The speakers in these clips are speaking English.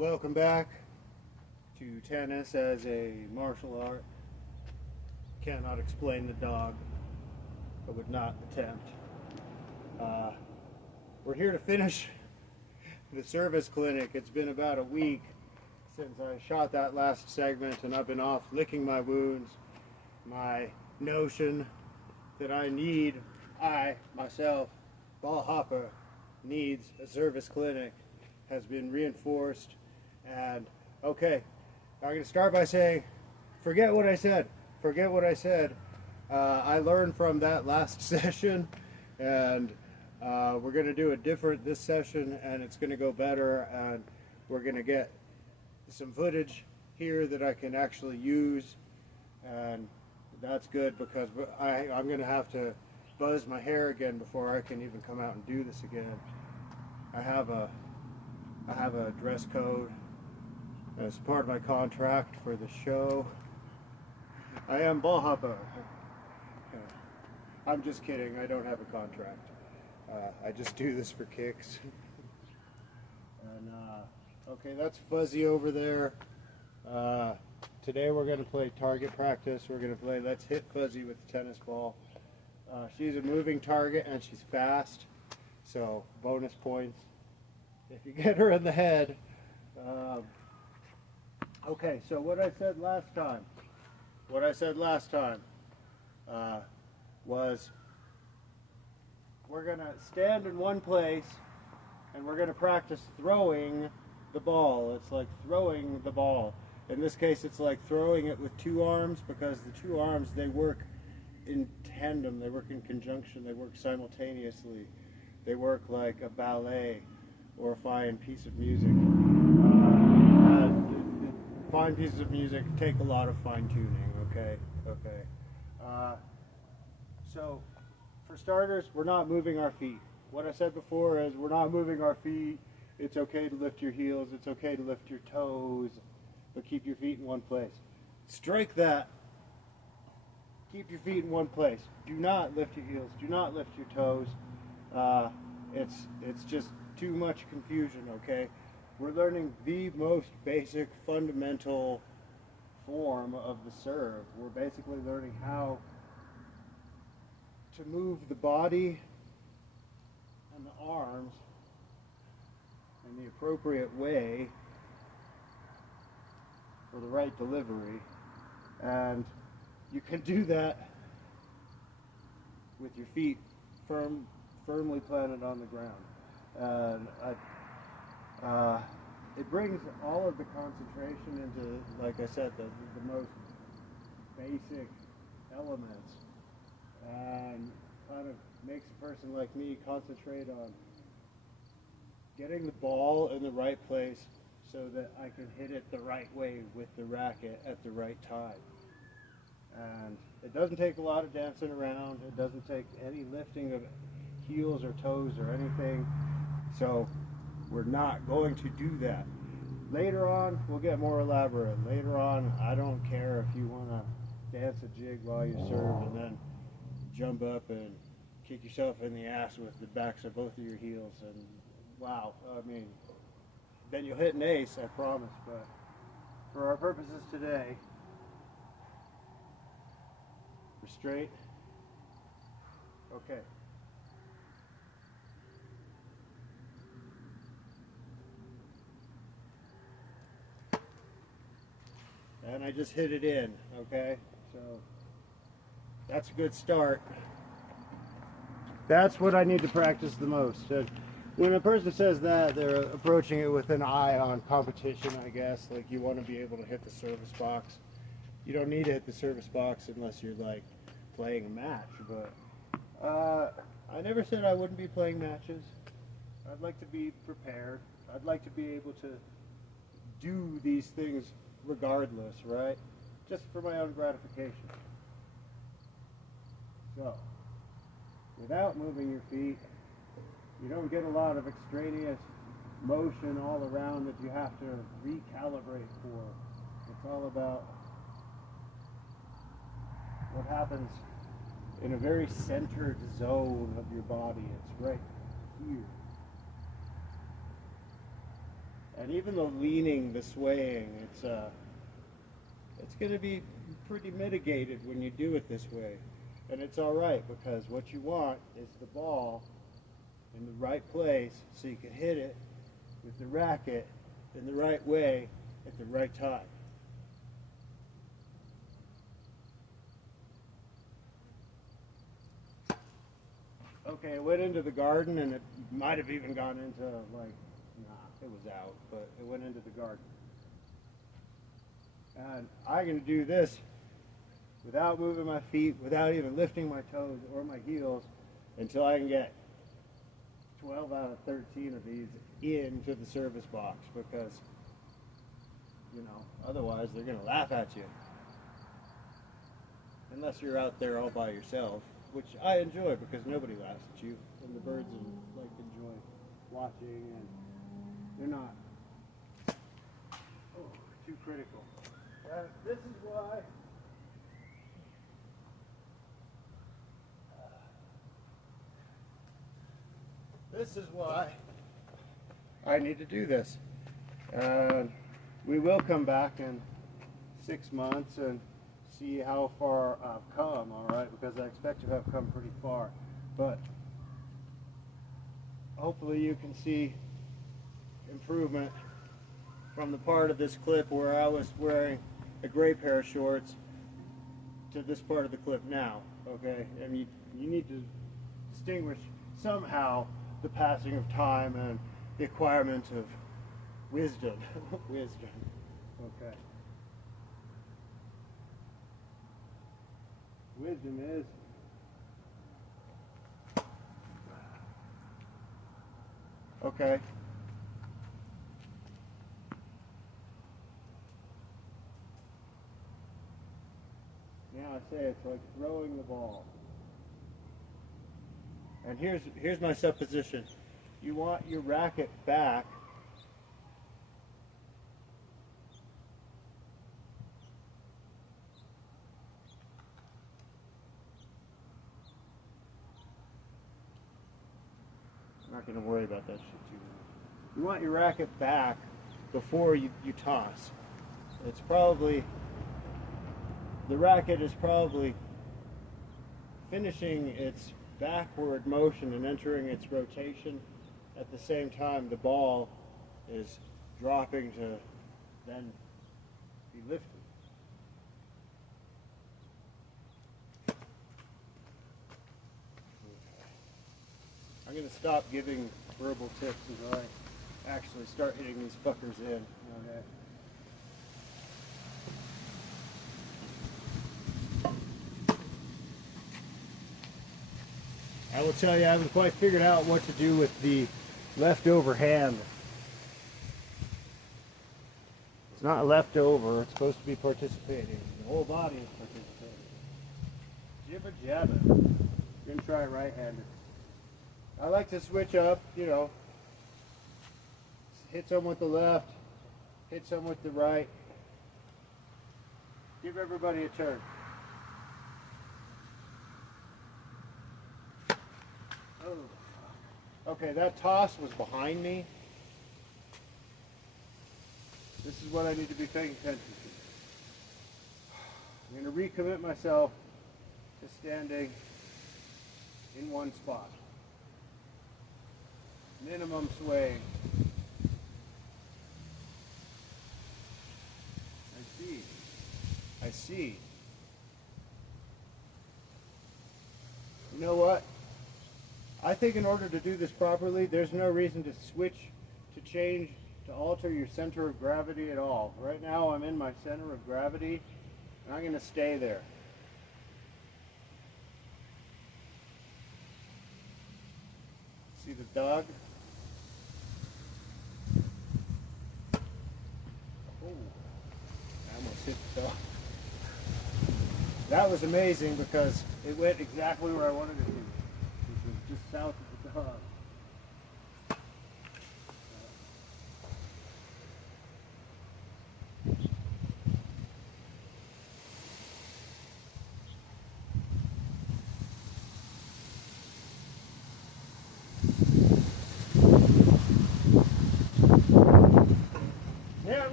Welcome back to tennis as a martial art. Cannot explain the dog. I would not attempt. We're here to finish the service clinic. It's been about a week since I shot that last segment, and I've been off licking my wounds. My notion that I myself, ball hopper, needs a service clinic has been reinforced. And okay, I'm going to start by saying, forget what I said. I learned from that last session, and we're going to do it different this session, and it's going to go better, and we're going to get some footage here that I can actually use, and that's good because I'm going to have to buzz my hair again before I can even come out and do this again. I have a dress code as part of my contract for the show. I am ball hopper. I'm just kidding. I don't have a contract. I just do this for kicks. And okay, that's Fuzzy over there. Today we're going to play target practice. We're going to play Let's Hit Fuzzy with the tennis ball. She's a moving target and she's fast, so bonus points if you get her in the head. Okay, so what I said last time was we're going to stand in one place and we're going to practice throwing the ball. It's like throwing the ball. In this case, it's like throwing it with two arms, because the two arms, they work in tandem, they work in conjunction, they work simultaneously. They work like a ballet or a fine piece of music. Fine pieces of music take a lot of fine tuning, okay? So, for starters, we're not moving our feet. What I said before is we're not moving our feet. It's okay to lift your heels, it's okay to lift your toes, but keep your feet in one place. Strike that. Keep your feet in one place. Do not lift your heels, do not lift your toes. It's just too much confusion, okay? We're learning the most basic, fundamental form of the serve. We're basically learning how to move the body and the arms in the appropriate way for the right delivery. And you can do that with your feet firmly planted on the ground. And it brings all of the concentration into, like I said, the most basic elements, and kind of makes a person like me concentrate on getting the ball in the right place so that I can hit it the right way with the racket at the right time. And it doesn't take a lot of dancing around. It doesn't take any lifting of heels or toes or anything. So we're not going to do that. Later on, we'll get more elaborate. Later on, I don't care if you want to dance a jig while you serve and then jump up and kick yourself in the ass with the backs of both of your heels. And wow, I mean, then you'll hit an ace, I promise. But for our purposes today, we're straight. Okay. And I just hit it in, okay? So that's a good start. That's what I need to practice the most. And when a person says that, they're approaching it with an eye on competition, I guess. Like, you want to be able to hit the service box. You don't need to hit the service box unless you're like playing a match. But I never said I wouldn't be playing matches. I'd like to be prepared. I'd like to be able to do these things regardless, right? Just for my own gratification. So, without moving your feet, you don't get a lot of extraneous motion all around that you have to recalibrate for. It's all about what happens in a very centered zone of your body. It's right here. And even the leaning, the swaying, it's going to be pretty mitigated when you do it this way. And it's all right, because what you want is the ball in the right place so you can hit it with the racket in the right way at the right time. Okay, it went into the garden, and it might have even gone into, like, nah, it was out, but it went into the garden. And I'm going to do this without moving my feet, without even lifting my toes or my heels, until I can get 12 out of 13 of these into the service box, because, you know, otherwise they're going to laugh at you. Unless you're out there all by yourself, which I enjoy, because nobody laughs at you, and the birds like enjoy watching, and they're not too critical. This is why I need to do this. We will come back in 6 months and see how far I've come, all right, because I expect to have come pretty far. But hopefully you can see improvement from the part of this clip where I was wearing a gray pair of shorts to this part of the clip now, okay? And you need to distinguish somehow the passing of time and the acquirement of wisdom. Wisdom, okay. Wisdom is okay. Now I say it's like throwing the ball. And here's my supposition. You want your racket back I'm not going to worry about that shit too much. You want your racket back before you toss. It's probably, the racket is probably finishing its backward motion and entering its rotation at the same time the ball is dropping to then be lifted. I'm going to stop giving verbal tips until I actually start hitting these fuckers in. Okay. I will tell you, I haven't quite figured out what to do with the leftover hand. It's not leftover, it's supposed to be participating. The whole body is participating. Jibber jabber. I'm going to try right-handed. I like to switch up, you know, hit some with the left, hit some with the right. Give everybody a turn. Oh. Okay, that toss was behind me. This is what I need to be paying attention to. I'm going to recommit myself to standing in one spot. Minimum swaying. I see. You know what? I think in order to do this properly, there's no reason to switch, to alter your center of gravity at all. Right now I'm in my center of gravity, and I'm going to stay there. See the dog? I almost hit the dog. That was amazing because it went exactly where I wanted it to, which was just south of the dog.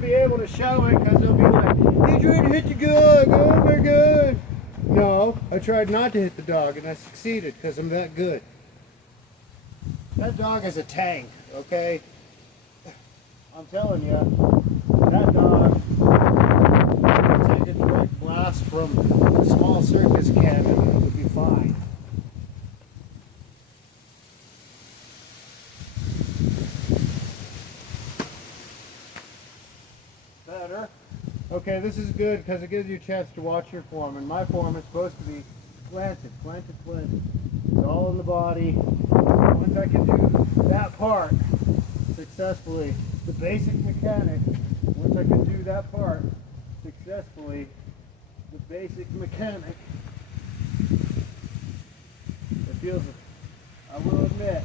be able to show it because they'll be like, he tried to hit the dog, oh my god. No, I tried not to hit the dog and I succeeded because I'm that good. That dog is a tank, okay? I'm telling you, that dog will take a direct blast from a small circus cannon and it would be fine. Better. Okay, this is good because it gives you a chance to watch your form. And my form is supposed to be slanted, slanted, slanted. It's all in the body. Once I can do that part successfully, the basic mechanic, once I can do that part successfully, the basic mechanic, it feels, I will admit,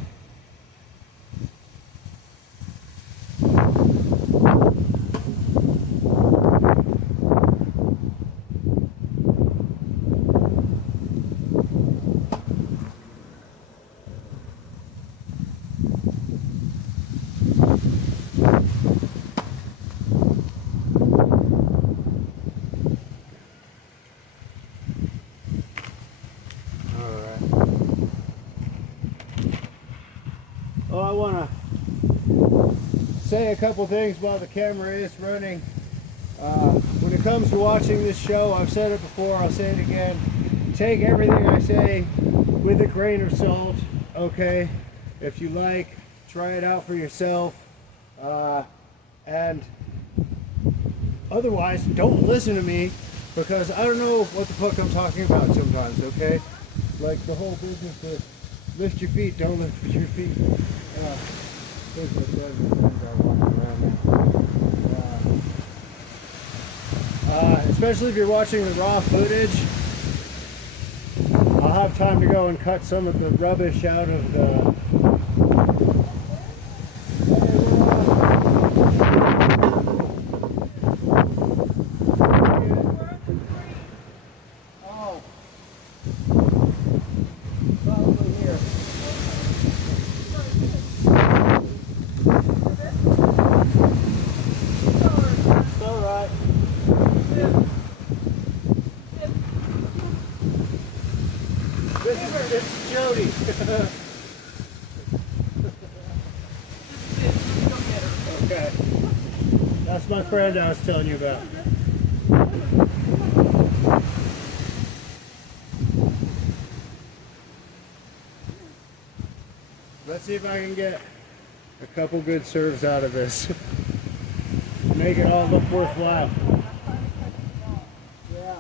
well, I want to say a couple things while the camera is running. When it comes to watching this show, I've said it before, I'll say it again. Take everything I say with a grain of salt, okay? If you like, try it out for yourself. And otherwise, don't listen to me because I don't know what the fuck I'm talking about sometimes, okay? Like the whole business of lift your feet, don't lift your feet. There's my friends are walking around now. Especially if you're watching the raw footage, I'll have time to go and cut some of the rubbish out of the... Oh. Probably here. It's all right. This is Jody. Okay. That's my friend I was telling you about. Let's see if I can get a couple good serves out of this. Make it all look worthwhile. Yeah.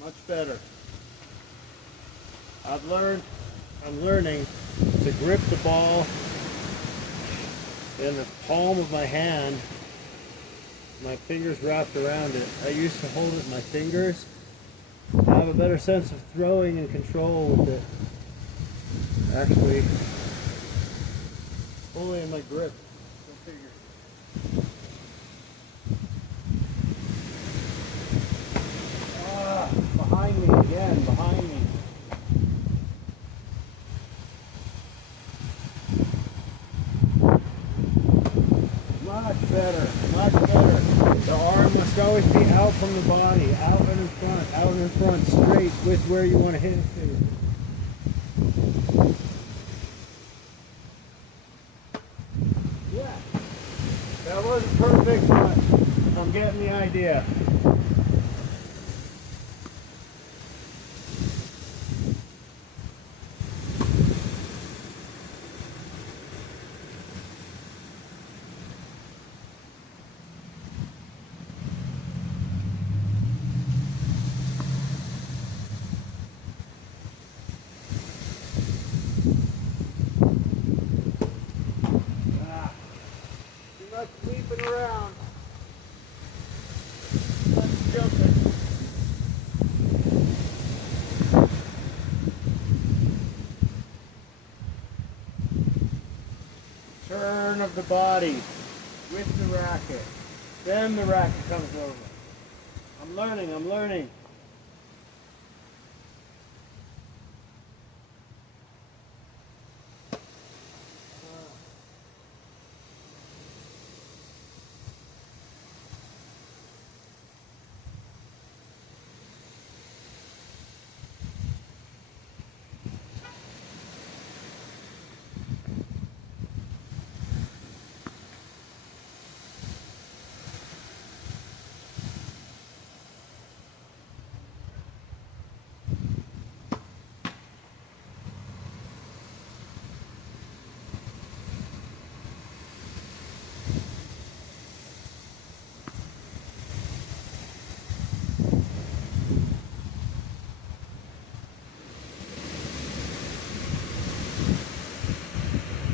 Much better. I'm learning to grip the ball in the palm of my hand, my fingers wrapped around it. I used to hold it in my fingers. I have a better sense of throwing and control with it. Actually, fully in my grip. Go figure. Behind me again, behind me. Much better, much better. The arm must always be out from the body, out and in front, straight with where you want to hit it to. Yeah, that wasn't perfect, but I'm getting the idea. Sweeping around. Let's jump it. Turn of the body. with the racket. Then the racket comes over. I'm learning, I'm learning.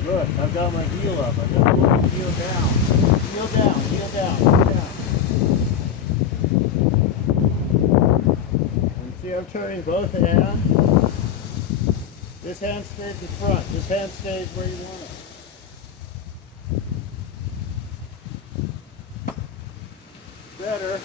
Look, I've got my heel up. I've got my heel down. Heel down, heel down, heel down. And see, I'm turning both hands. This hand stays in front. This hand stays where you want it. Better.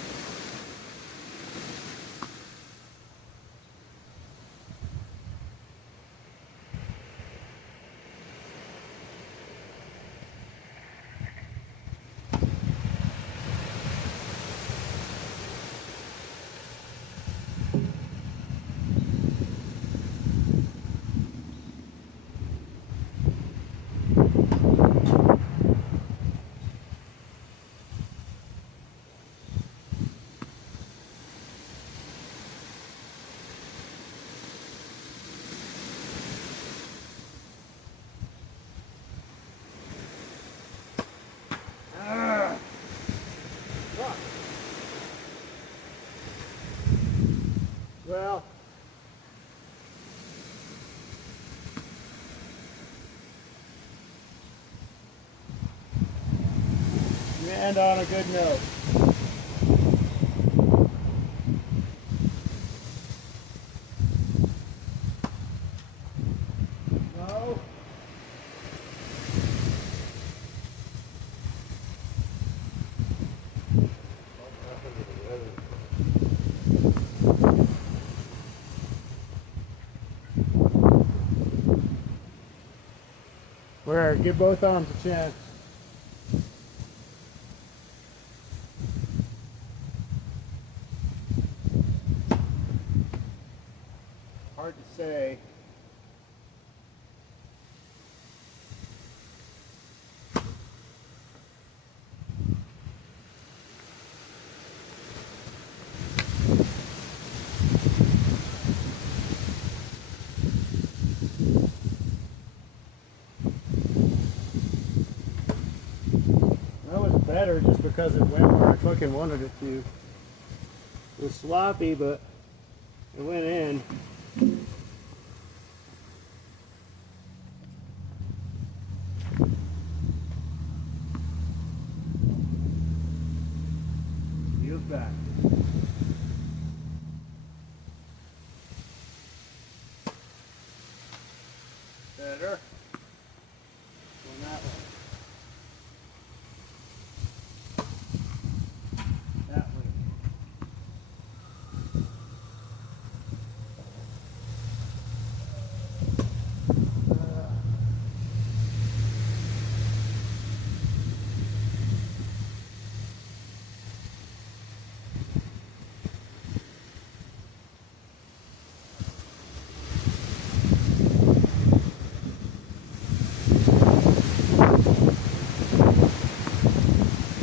Well, you end on a good note. No. Where? Give both arms a chance. Hard to say. Better just because it went where I fucking wanted it to. It was sloppy, but it went in. Heels back. Better. Going that way.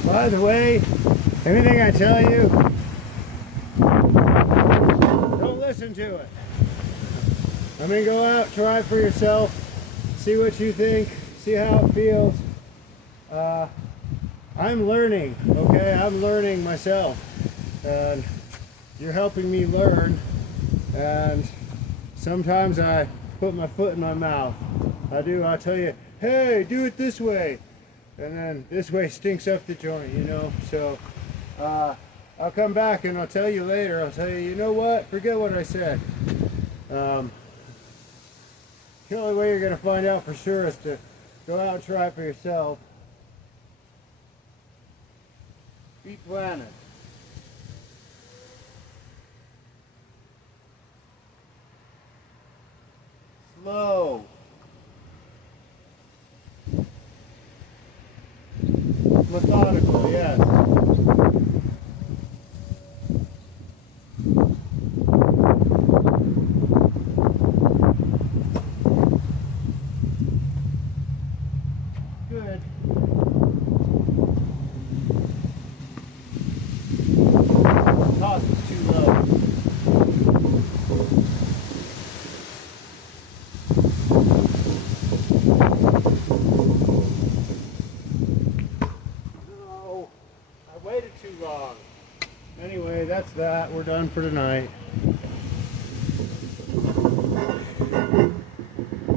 By the way, anything I tell you, don't listen to it. I mean, go out, try it for yourself, see what you think, see how it feels. I'm learning, okay? I'm learning myself, and you're helping me learn, and sometimes I put my foot in my mouth. I tell you, hey, do it this way. And then this way stinks up the joint, you know. So I'll come back and I'll tell you later. I'll tell you, you know what? Forget what I said. The only way you're going to find out for sure is to go out and try it for yourself. Feet planted. Slow. Methodical, yes. Good. Toss is too low. No, I waited too long. Anyway, that's that. We're done for tonight.